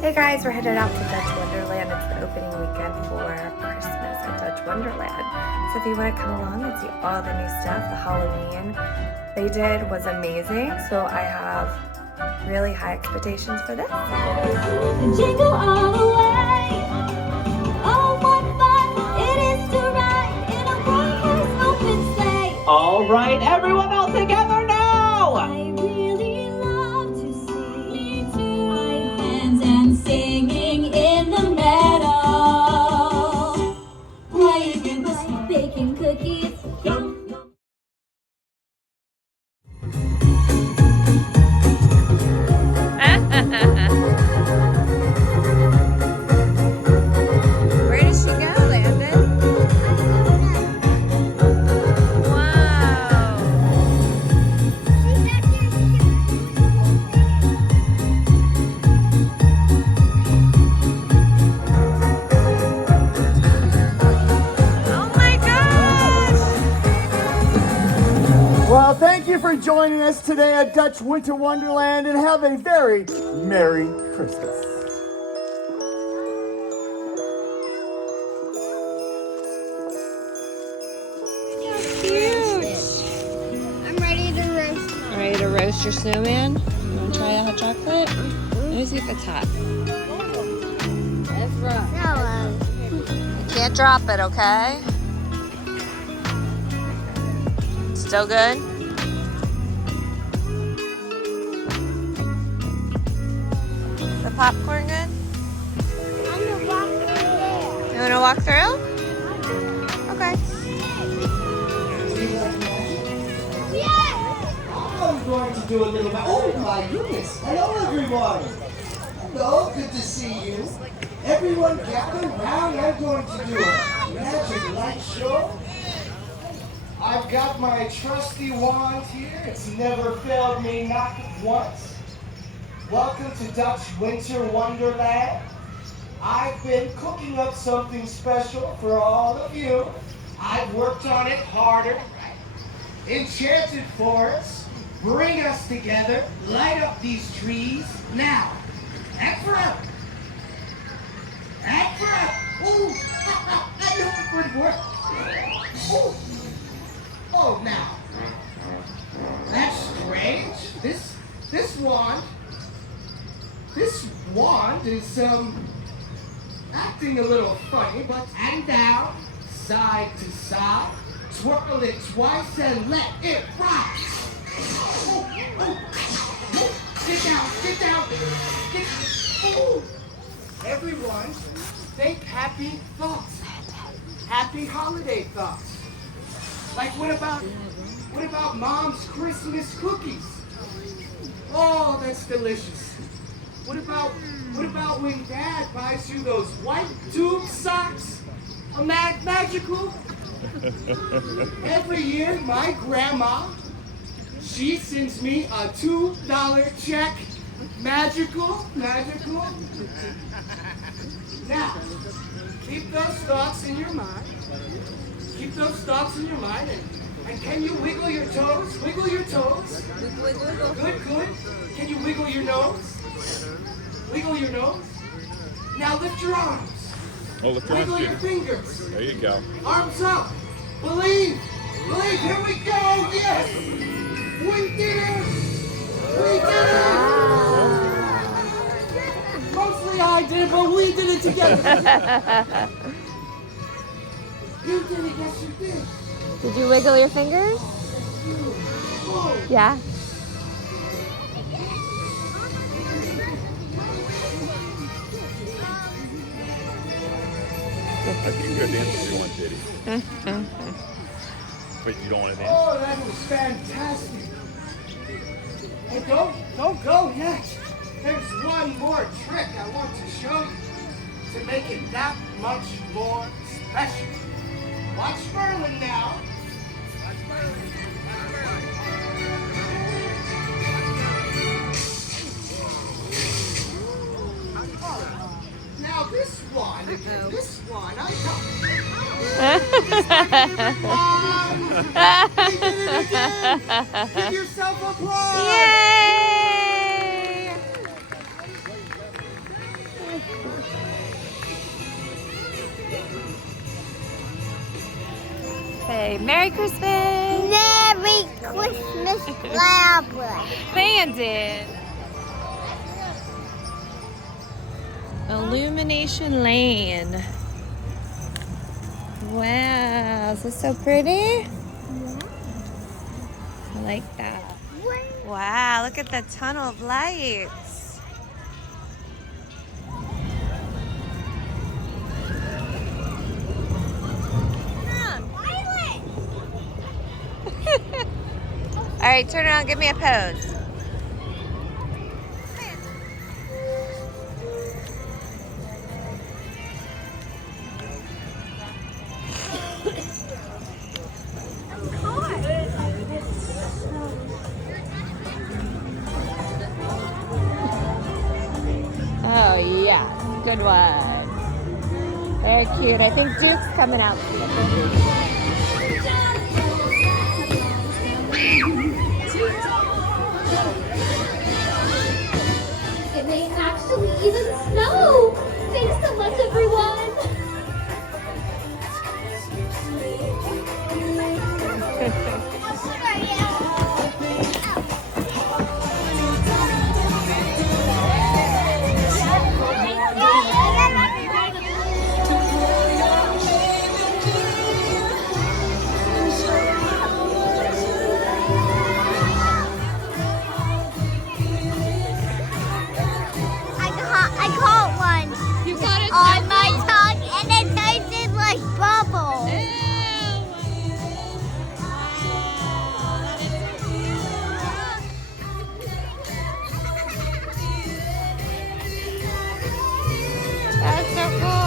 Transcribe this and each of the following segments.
Hey guys, we're headed out to Dutch Wonderland. It's the opening weekend for Christmas at Dutch Wonderland. So if you want to come along and see all the new stuff, the Halloween they did was amazing. So I have really high expectations for this. Jingle all the way. Oh, what fun it is to ride in a one-horse open sleigh. All right, everyone all together now. I really love to sing. Me too. High bands and singing in the meadow. Playing and baking cookies. Yum. Where does she go, Landon? Wow. Oh my gosh! Well, thank you for joining us today at Dutch Winter Wonderland and have a very Merry Christmas. I'm ready to roast. Ready to roast your snowman? You want to try a hot chocolate? Let me see if it's hot. No, You can't drop it, okay? Still good? The popcorn good? I'm gonna walk there. You want to walk through? Okay. I'm going to do a little bit. Oh my goodness! Hello, everyone. Hello, good to see you. Everyone gather round. I'm going to do a magic light show. I've got my trusty wand here. It's never failed me, not once. Welcome to Dutch Winter Wonderland. I've been cooking up something special for all of you. I've worked on it harder. Enchanted forests, bring us together, light up these trees now. And forever. And forever. Ooh, I knew it would work. Ooh. Oh, now. That's strange. This wand is acting a little funny, but and down, side to side, twirl it twice and let it rock. Oh, oh, oh. Get down, get down, get. Oh. Everyone, think happy thoughts, happy holiday thoughts. Like what about Mom's Christmas cookies? Oh, that's delicious. What about when Dad buys you those white tube socks? Magical? Every year, my grandma, she sends me a $2 check. Magical? Now, keep those thoughts in your mind. Keep those thoughts in your mind, and can you wiggle your toes? Wiggle your toes. Good. Can you wiggle your nose? Wiggle your nose. Now lift your arms. Oh, the front Wiggle your fingers. There you go. Arms up. Believe. Here we go. Yes. We did it. Mostly I did, but we did it together. You did it, yes you did. Did you wiggle your fingers? Oh. Yeah. I think you're dancing if you want, Diddy. Wait, you don't want to dance? Oh, that was fantastic. Hey, don't go yet. There's one more trick I want to show you to make it that much more special. Watch Merlin now. Watch Merlin. Now this one, I Give yourself applause. Yay! Merry Christmas! Merry Christmas, Labra. Landon! Illumination Lane. Wow, is this so pretty? I like that. Wow, look at the tunnel of lights. All right, turn around, give me a pose. Oh yeah, good one. Very cute. I think Duke's coming out. It may actually even snow! Thanks so much, everyone! I caught one on my tongue and it tasted like bubbles. That's so cool.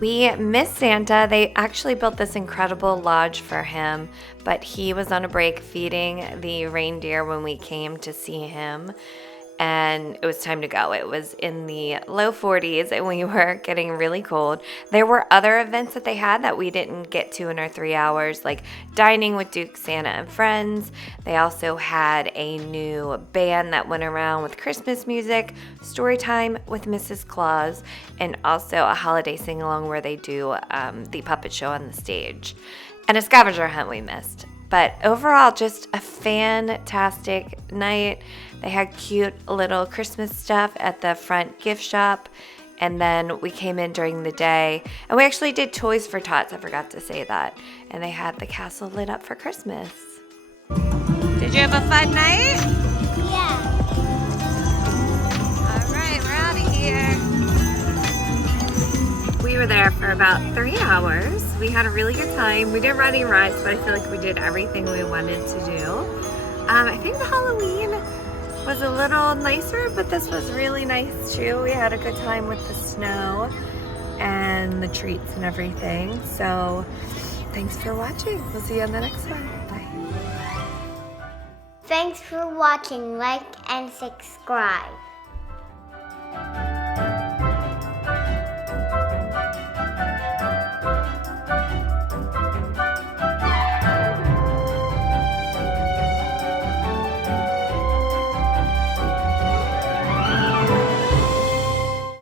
We missed Santa. They actually built this incredible lodge for him, but he was on a break feeding the reindeer when we came to see him. And it was time to go. It was in the low 40s and we were getting really cold. There were other events that they had that we didn't get to in our 3 hours, like dining with Duke, Santa, and friends. They also had a new band that went around with Christmas music, story time with Mrs. Claus, and also a holiday sing-along where they do the puppet show on the stage. And a scavenger hunt we missed. But overall, just a fantastic night. They had cute little Christmas stuff at the front gift shop. And then we came in during the day. And we actually did Toys for Tots. I forgot to say that. And they had the castle lit up for Christmas. Did you have a fun night? Yeah. All right, we're out of here. We were there for about 3 hours. We had a really good time. We didn't ride any rides, but I feel like we did everything we wanted to do. I think the Halloween was a little nicer, but this was really nice too. We had a good time with the snow and the treats and everything. So thanks for watching. We'll see you on the next one. Bye. Thanks for watching. Like and subscribe.